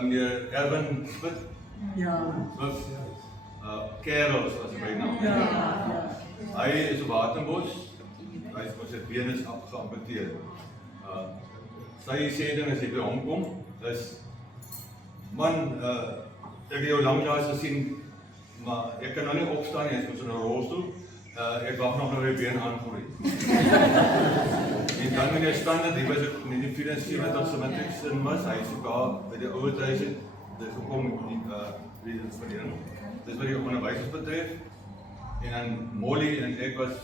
Meneer Erwin Smit. Ja. Kerels was sy bynaam. Hy is op Hartenbos. Hy is met sy been is geamputeer. Sy sê ding as jy by hom kom, is man, ek het jou lanklaas gesien, maar ek kan nou nie opstaan nie, ek is met so'n rolstoel. Ek wag nog my been aangroei. En dan meneer Standard, die was ook in die 74 se matriek in was, hy is ook daar by die oude thuis het, dit gekom wie dit verleden. Dis wat die onderwijsers betref. En dan Molly en ek was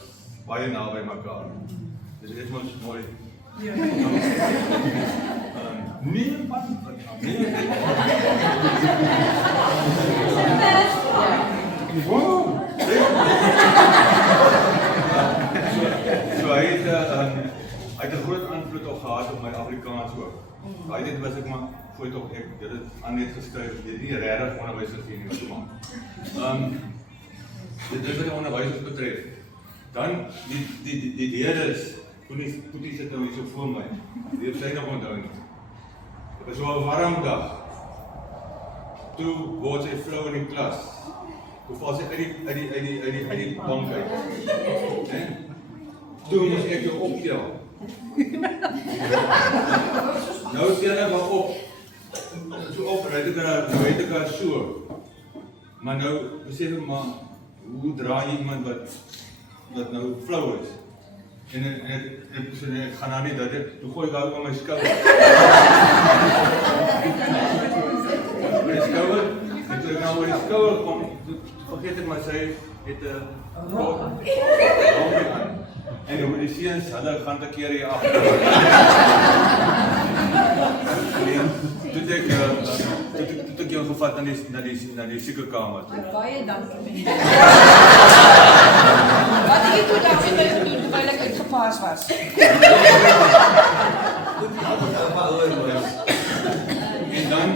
baie na by mekaar. Dus dit is ons mooi. Ja. Nee, man. Nee. Wow. So hy het 'n groot invloed op gehad op my Afrikaans ook. Daai dit was ek maar voor toch ek dit het aan net geskryf, dit nie regtig onderwysers hier nie wat gemaak. Dit is wat die onderwysers betref. Dan die leerders, Poetie sit nou hier so voor my. Die het sy nog onthou nie. Dit was so 'n warm dag. Toe word sy flou in die klas. Toe val sy uit die bank uit. Toe moes ek jou optel. Nou sê ek maar op. So op, nou het ek haar so. Maar nou besef ek maar, hoe draai jy iemand wat nou flou is? En ek gaan nou nie dat ek, toe gooi ek haar op my skouer. My skouer, en toe ek nou oor die skouer kom, vergeet ek maar sy het 'n rok aan. En hoe die seuns, hulle gaan te keer hier af. Toe ek jou gevat na die siekekamer toe. Baie dankie. Wat het jy toe daarmee my gedoen terwyl ek uitgepaas was? En dan,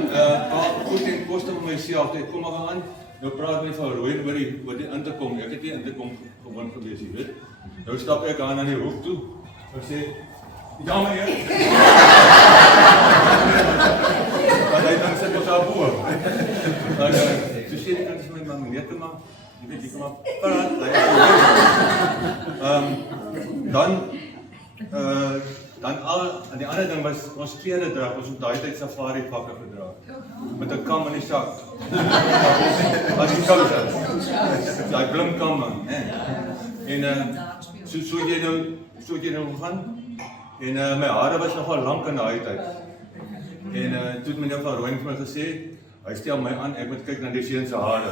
goed en koste van myself, ek kom maar aan, nou praat my van Rooi oor die in te kom, ek het nie in te kom gewoon gewees, jy weet. Nou stap ek aan die hoek toe, en sê, ja meneer. Want hy dan sit op daarvoor. Dus je kan het met mijn meneer maar, je weet, je kan maar praat. Dan die ander ding was, ons klere dra, ons het daai tyd safari pakke gedra. Met 'n kam in die sak. As jy koud is. Daai blink kam man, hè. En so jy nou gaan. En my hare was nogal lank in daai tyd. En toe het meneer van Rooyen vir my gesê, hy stel my aan, ek moet kyk na die seun se hare.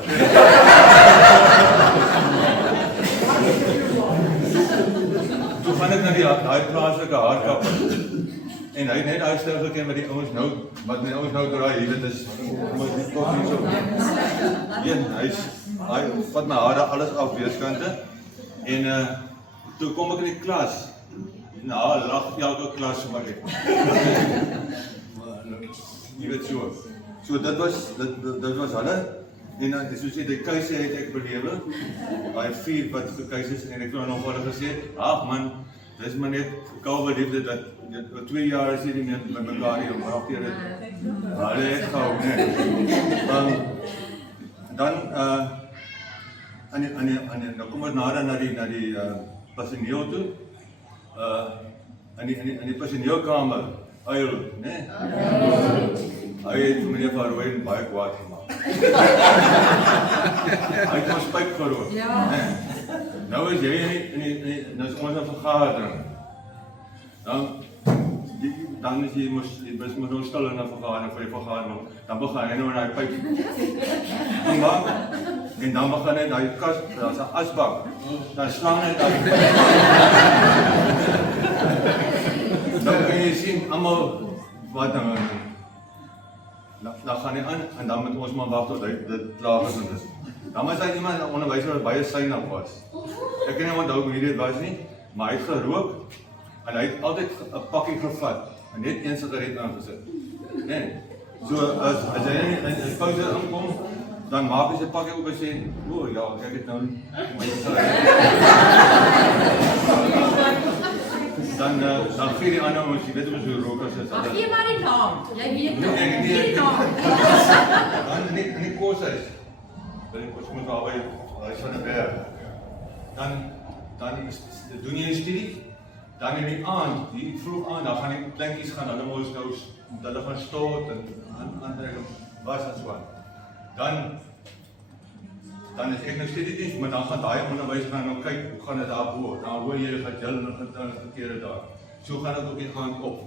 Toe gaan ek na daai plaaslike haarkapper. En hy het net daai styl geken wat die ouens nou draai, jy weet, is moet nie kop nie so. Hy vat my hare alles af weerskante. En toe kom ek in die klas. Nou, lag elke klas vir my. Jy weet so. So dit was hulle. En dan soos jy die keuse het ek belewe. Daai 4 wat gekeuses en ek het nog hulle gesê, ag man, dis maar net kalwe liefde dat 2 jaar is hierdie net met mekaar hier om agter dit. Hulle het gehou, nee. Dan nou kom ons nader na die personeel toe. In die personeelkamer huil, né? Hy het vir meneer van Rooyen baie kwaad gemaak. Hy het ons pyp gerook. Nou is jy nou is ons 'n vergadering. Dan is jy mos nou stil in 'n vergadering vir die vergadering. Dan begin hy nou in daai pyp. En dan begin hy daai kas, daar's 'n asbak. Dan slaan hy daai. Dan kan jy sien almal wat dan gaan hy aan en dan moet ons maar wag tot dit klaar is en dis. Dan was daar iemand onderwyser wat baie synig was. Ek kan nie onthou hoe dit was nie, maar hy het gerook en hy het altyd 'n pakkie gevat en net een sigaret aangesit. Nee. So as hy in 'n pouse aankom, dan maak hy sy pakkie oop en sê, "O ja, ek het nou my sigaret." Dan gee die ander ons, jy weet hoe so rokers is. Ag, gee maar die naam. Jy weet nog. Nee, Gee die naam. Dan in die koshuis. Ons moet daar by huis van 'n berg. Dan doen jy 'n studie. Dan in die aand, die vroeg aan, dan gaan die kleintjies gaan hulle mos nou hulle gaan stort en ander was en so aan. Dan is ek nou studiediens, maar dan gaan daai onderwyser gaan nou kyk, hoe gaan dit daar bo? Dan hoor jy dat jy nog gekeerde daar. So gaan dit ook nie gaan op.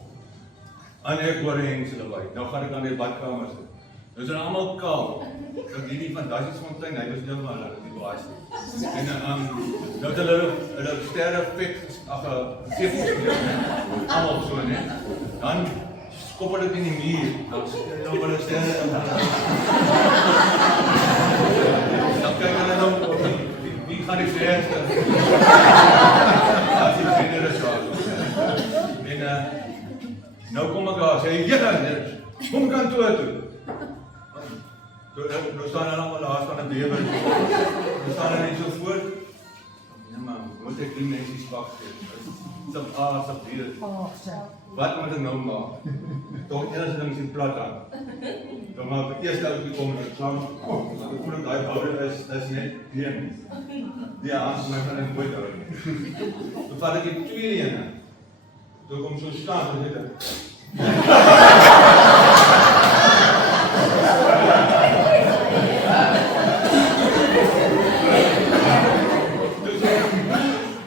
En ek hoor hengsel by. Nou gaan ek aan die badkamer sit. Nou is hulle almal kaal. Ek hierdie van Duitsfontein, hy was nou maar die baas. En nou het hulle sterre pek, almal so net. Dan skop hulle in die muur. Dan hulle sterre. Dan kyk hulle nou, wie gaan die verste? As die vrienden is daar. En nou kom ek daar, sê, kom kantoor toe. Nou staan hulle allemaal laas van 'n bewer. Nou staan hulle net so voor. Ja maar, moet ek die mensies pak gee? Sop A, sop B. Wat moet ek nou maak? Tot enige ding is die plat aan. Dan maar eers dat ek kom en ek slaan. Ek voel dat daai bouder is net been. Die aans my van 'n boot hou. Dan vat ek die 2 ene. Toe kom so staan en dit.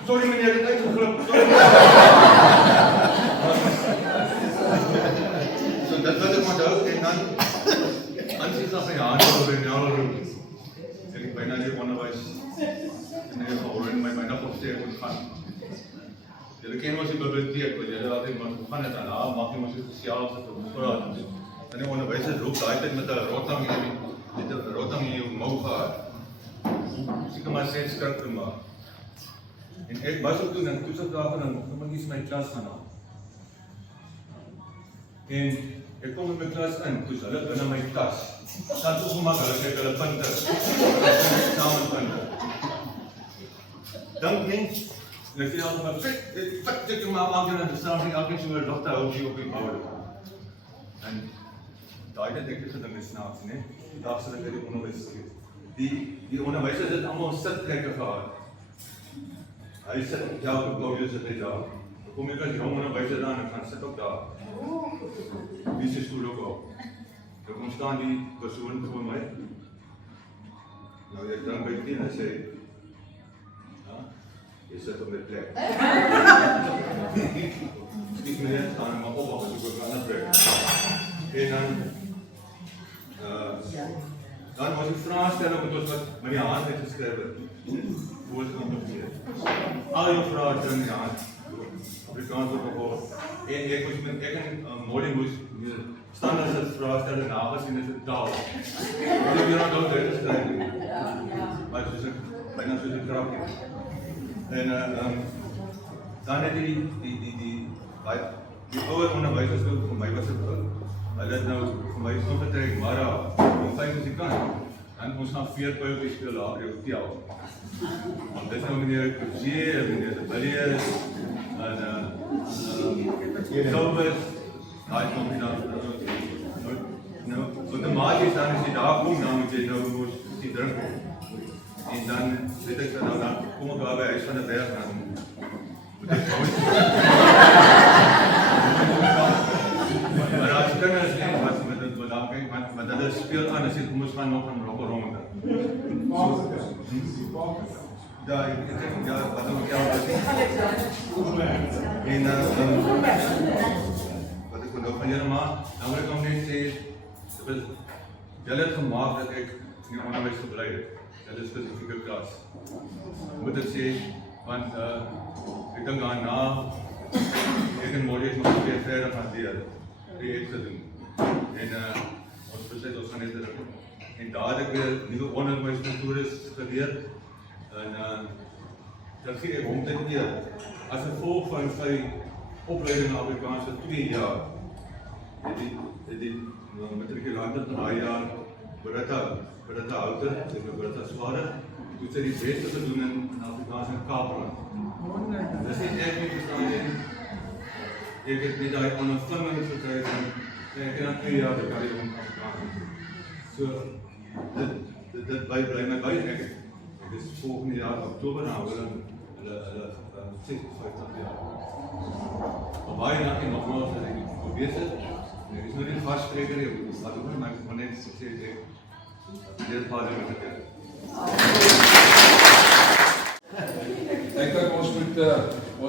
Sorry meneer, dit uitgeglip. So dit wat ek onthou en dan aansiens na sy hande oor die room. Ek byna die onderwys en hy gehoor en my nog opstel moet gaan. Julle ken mos die biblioteek, want julle altyd maar gaan dit aan daar, maak jy mos so sosiaal sit om praat. En die onderwyser loop daai tyd met 'n rotang in jou mou gehad. Seker maar sê skrik te maak. En ek was ook toen en toets op daarvan en kom ek nie in my klas gaan haal. En ek kom in my klas in, toets hulle binne my tas. Dan toe gemaak, hulle kyk hulle punte. Samen punte. Dank nie. En ek sê altyd maar, vat dit maar maak jy dan staan nie elke so 'n ligte houtjie op die boude. En daai dit ek gedink is snaaks, né? Die dag sal ek uit die onderwys gewees. Die onderwysers het almal sitplekke gehad. Hy sit elke podium sit hy daar. Dan kom ek as jong onderwyser daar en ek gaan sit op daar. Wie se stoel ook al. Dan kom staan die persoon voor my. Nou ek dink by die en hy sê, ja, jy sit op die plek. Ek meneer staan maar op as ek ook aan 'n plek. En dan was die vraagstelling met ons wat met die hand uitgeskryf het. Hoe is dit ongeveer? Al jou vrae is in die hand. Afrikaans op gehoor. En ek en Molly moes standaard as vraagstelling nagesien is 'n taal. Wat ek hier nou uitgeskryf het. Maar het is bijna soos 'n krapie. En dan het die ouer onderwysers vir my was dit hulle het nou vir my opgetrek maar om 5 as die kant. Dan ons gaan 4 puiltjies speel daar by die hotel. Dit is nou meneer Coetzee, meneer de Villiers en Silvers, daai kom dan nou outomaties dan as jy daar kom dan moet jy nou mos die drink. En dan weet ek dan kom ek daar by huis van 'n berg dan moet ek maar as kinders net wat met dit dan kyk want hulle speel aan as jy kom ons gaan nog aan rock rond. Ja, ek dink ja, wat ook al was. En wat ek nou van julle maar, dan wil ek hom net sê, julle het gemaak dat ek in die onderwys gebly het. Dit is spesifieke klas. Moet ek sê, want ek dink daarna ek en Molly het nog weer verder gaan leer, projek te doen. En ons besluit ons gaan net en daar het ek weer nuwe onderwysmetodes geleer. En dan gee ek hom dit neer. As gevolg van sy opleiding in Afrikaans vir 2 jaar, het die matrikulante van daai jaar Britta Houter, en Britta Swaarder, toe sy die beste gedoen in Afrikaans in Kaapland. Dis nie ek nie verstaan nie. Ek het net daai ondervinding gekry en ek het dan 2 jaar gekarry om Afrikaans. So, dit bly my by ek. Dit is volgende jaar Oktober nou hulle 56 jaar. Maar baie dankie nogmaals dat ek hier besig. Ek is nou nie vasspreker nie, wat ook nie, maar ek moet net sê dit baie met dit. Ek dink ons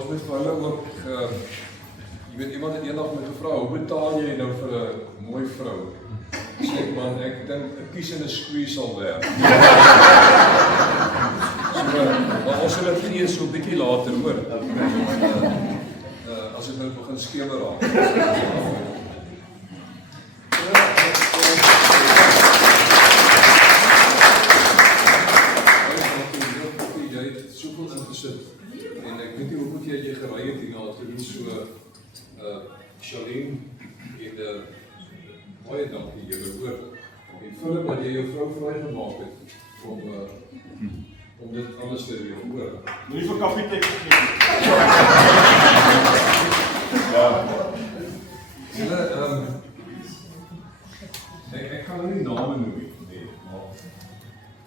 moet vir hulle ook jy weet iemand het eendag my gevra, hoe betaal jy nou vir 'n mooi vrou? Sê ek man, ek dink 'n kies en 'n squeeze sal werk. Maar ons sal dit eers so 'n bietjie later hoor. As dit nou begin skemer raak. Jy het soveel ingesit en ek weet nie hoe goed jy geraai het hierna toe nie so Charlene en baie dankie julle hoor. En Philip dat jy jou vrou vrygemaak het om dit alles te doen hoor. Moenie vir kapitein Julle ek gaan nou nie name noem nie, maar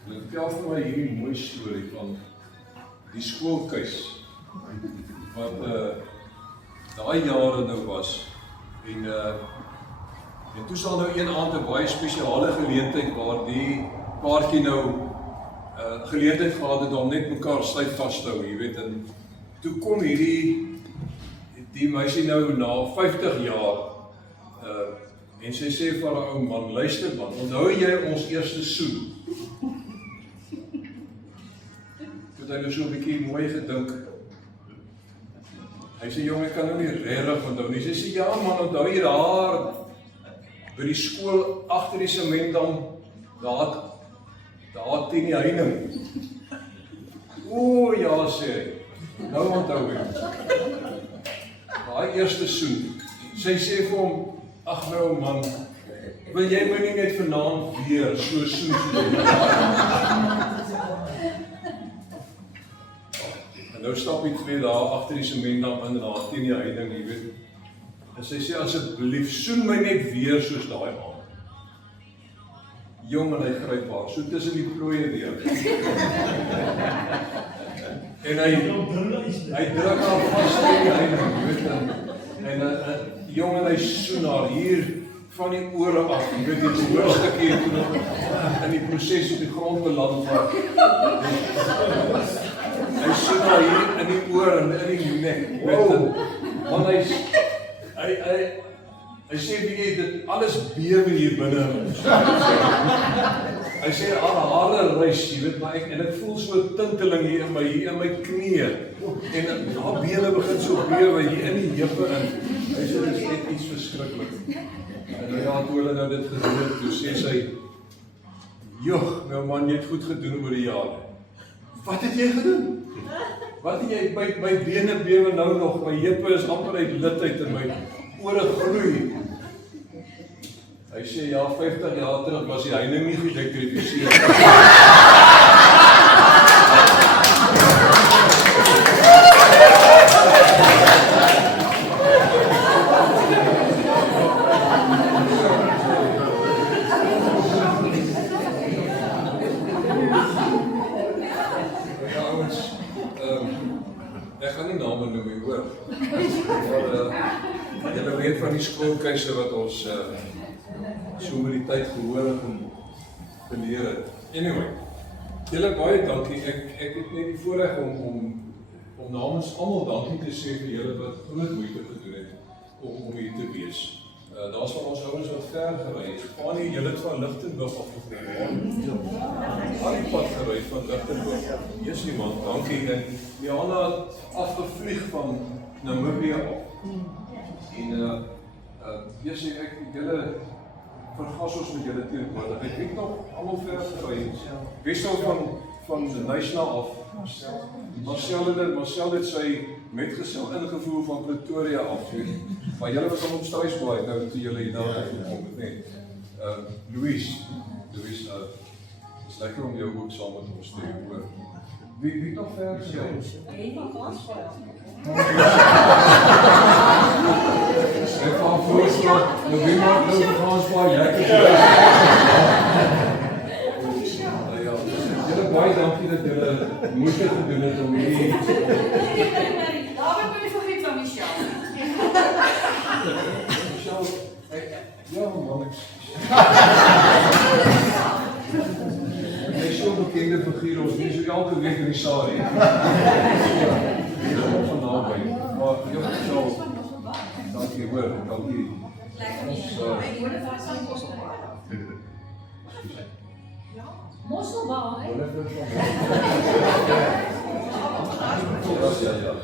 hulle vertel vir my hierdie mooi storie van die skoolkuis wat daai jare nou was en toe sal nou een aand 'n baie spesiale geleentheid waar die paartjie nou geleentheid gehad het om net mekaar styf vas te hou, jy weet, en toe kom die meisie nou na 50 jaar en sy sê vir haar ou man, luister man, onthou jy ons eerste soen? Toe hy nou so 'n bietjie mooi gedink. Hy sê jong, ek kan nou nie regtig onthou nie. Sy sê ja man, onthou jy daar by die skool agter die sementdam, daar teen die heining. O ja sê hy. Nou onthou ek. Daai eerste soen. Sy sê vir hom, ag nou man, wil jy my nie net vanaand weer so soen soos jy? En nou stap die 2 dae agter die sementdam in daar teen die heining, jy weet. En sy sê asseblief soen my net weer soos daai aand. jong en hy gryp haar, so tussen die plooie deur. En hy druk haar vas in die heining, weet en jong en hy soen haar hier van die ore af, jy weet die hoorstukkie het nog in die proses op die grond beland wat. Hy soen haar hier in die oor en in die nek, weet en, want hy sê wie dit alles bewe hier binne. Hy sê al hare rys, jy weet, maar ek voel so 'n tinteling hier in my knie. En haar bene begin so bewe hier in die heupe in. Hy sê dit is net iets verskriklik. En ja, toe hulle nou dit gedoen het, toe sê sy, "Joh, nou man, jy het goed gedoen oor die jare." "Wat het jy gedoen?" "Wat het jy, my bene bewe nou nog, my heupe is amper uit lid uit en my ore gloei." Hy sê, "Ja, 50 jaar terug was die heining nie geelektrifiseer." Ja, ouens, ek gaan nie name noem nie, hoor. Maar julle weet van die skoolkeuse wat ons so met die tyd gehoor en geleer het. Anyway, julle baie dankie. Ek het net die voorreg om namens almal dankie te sê vir julle wat groot moeite gedoen het om hier te wees. Daar's van ons ouens wat ver gery het. Fanny, julle het van Lichtenburg afgekom. Al die pad gery van Lichtenburg. Jesus man, dankie. En Johanna het afgevlieg van Namibië af. En Jesus, julle vergas ons met julle teenwoordig. Ek weet nog almal ver gery. Westel van die Nysna af. Marcel het sy metgesel ingevoer van Pretoria af. Maar julle was al op Struisbaai nou toe julle hier daar gekom het, nee. Louis, is lekker om jou ook saam met ons te hoor. Wie nog ver gery? Ek van voorstel, wie maak nou Fransbaai lekker. Julle baie dankie dat julle moeite gedoen het om hierdie. David moet jy vergeet van Michelle. Michelle, ja man, ek is so bekende figuur, ons nie so elke week in die saal nie. Ek kom van naby, maar jy Michelle, dankie hoor, dankie. Mosselbaai. Ja.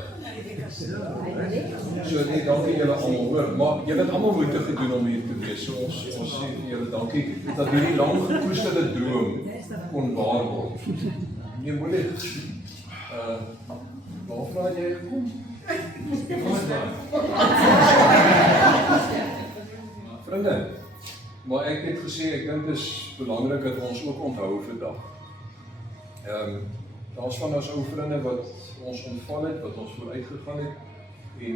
So nee, dankie julle almal hoor, maar julle het almal moeite gedoen om hier te wees. So ons sê vir julle dankie dat hierdie lang gekoesterde droom kon waar word. Nee, moeilik. Waar het jy gekom? Vriende, maar ek het gesê ek dink dit is belangrik dat ons ook onthou vandag. Daar's van ons ou vriende wat ons ontval het, wat ons vooruit gegaan het en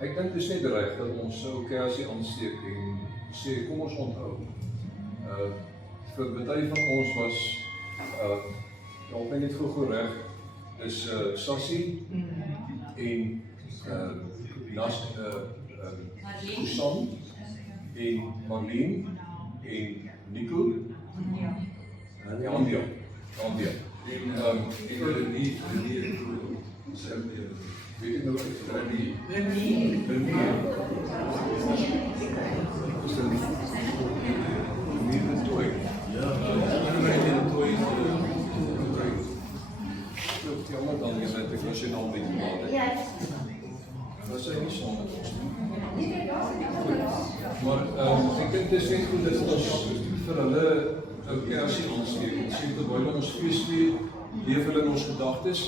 ek dink dit is net reg dat ons so kersie aansteek en sê kom ons onthou. Vir baie van ons was dalk net gou reg is Sassie en Susan en Marlene en Nico en Andia. En hulle nie weet ek nou Renie. Toy. Ja, Toy. Jammer dan is dit ek was jy nou 'n bietjie laat. Ja. Dat is nie so met ons. Maar ek dink dit is net goed dat ons vir hulle 'n kersie aansteek. Sien terwyl ons feesvier, leef hulle in ons gedagtes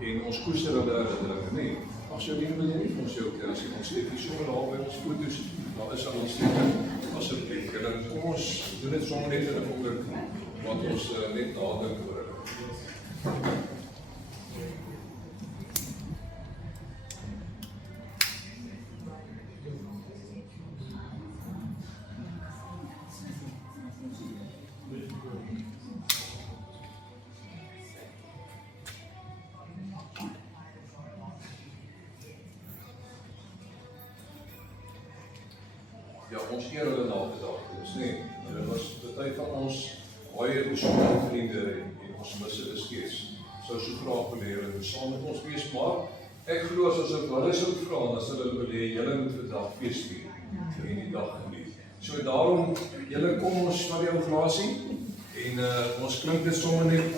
en ons koester hulle herinneringe, nee. As jy wil jy nie vir ons jou kersie aansteek, jy sommer daar by ons foto's, daar is al aansteeking asseblief. Kom ons doen dit sommer net in 'n oomblik wat ons net nadink oor hulle. ons eer hulle na gedagtes, nee. Hulle was party van ons baie besondere vriende en ons mis hulle steeds. Sou so graag wil hê hulle moet saam met ons wees, maar ek glo as ons hulle sou vra, as hulle wil hê, julle moet vandag fees vier en die dag geniet. So daarom, julle kom ons van die ou glasie en ons klink dit sommer net.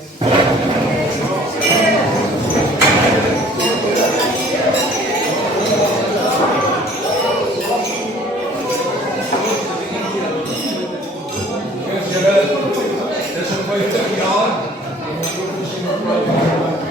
Dis op 50 jaar en ons wil ons sien op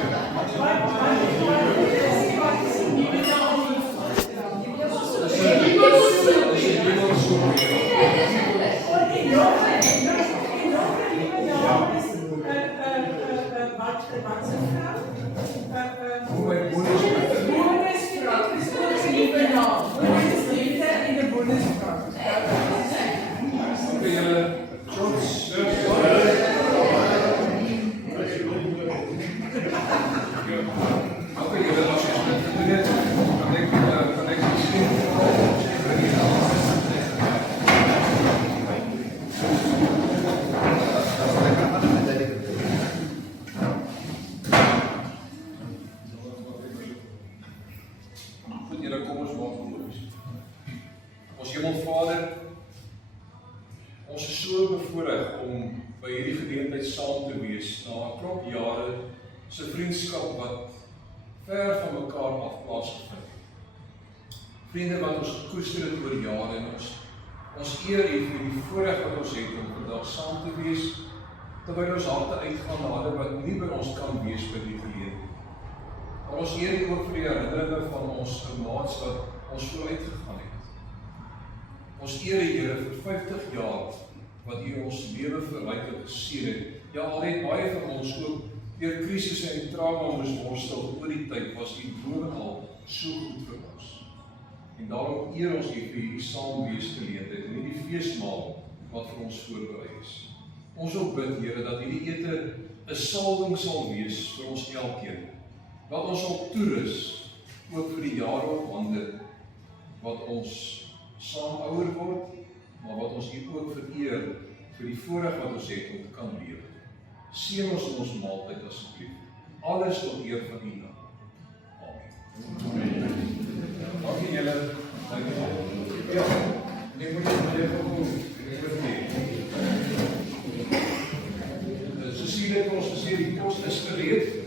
vriende wat ons gekoester het oor jare en ons eer het vir die voorreg wat ons het om vandag saam te wees, terwyl ons harte uitgaan na hulle wat nie by ons kan wees by die geleentheid. Maar ons eer het ook vir die herinneringe van ons maats wat ons vooruit gegaan het. Ons eer die Here vir 50 jaar wat U ons lewe verryklik geseën het. Ja, al het baie van ons ook deur krisisse en trauma moes worstel oor die tyd, was U bovenal so goed vir ons. En daarom eer ons U vir hierdie saamwees geleentheid en hierdie feesmaal wat vir ons voorberei is. Ons wil bid, Here, dat hierdie ete 'n salwing sal wees vir ons elkeen. Dat ons sal toerus ook vir die jare op hande wat ons saam ouer word, maar wat ons U ook vereer vir die voorreg wat ons het om te kan lewe. Seën ons in ons maaltyd asseblief. Alles tot eer van U naam. Amen. Dankie julle. Ja, ek moet net gou Cecilia het ons gesê die kos is gereed.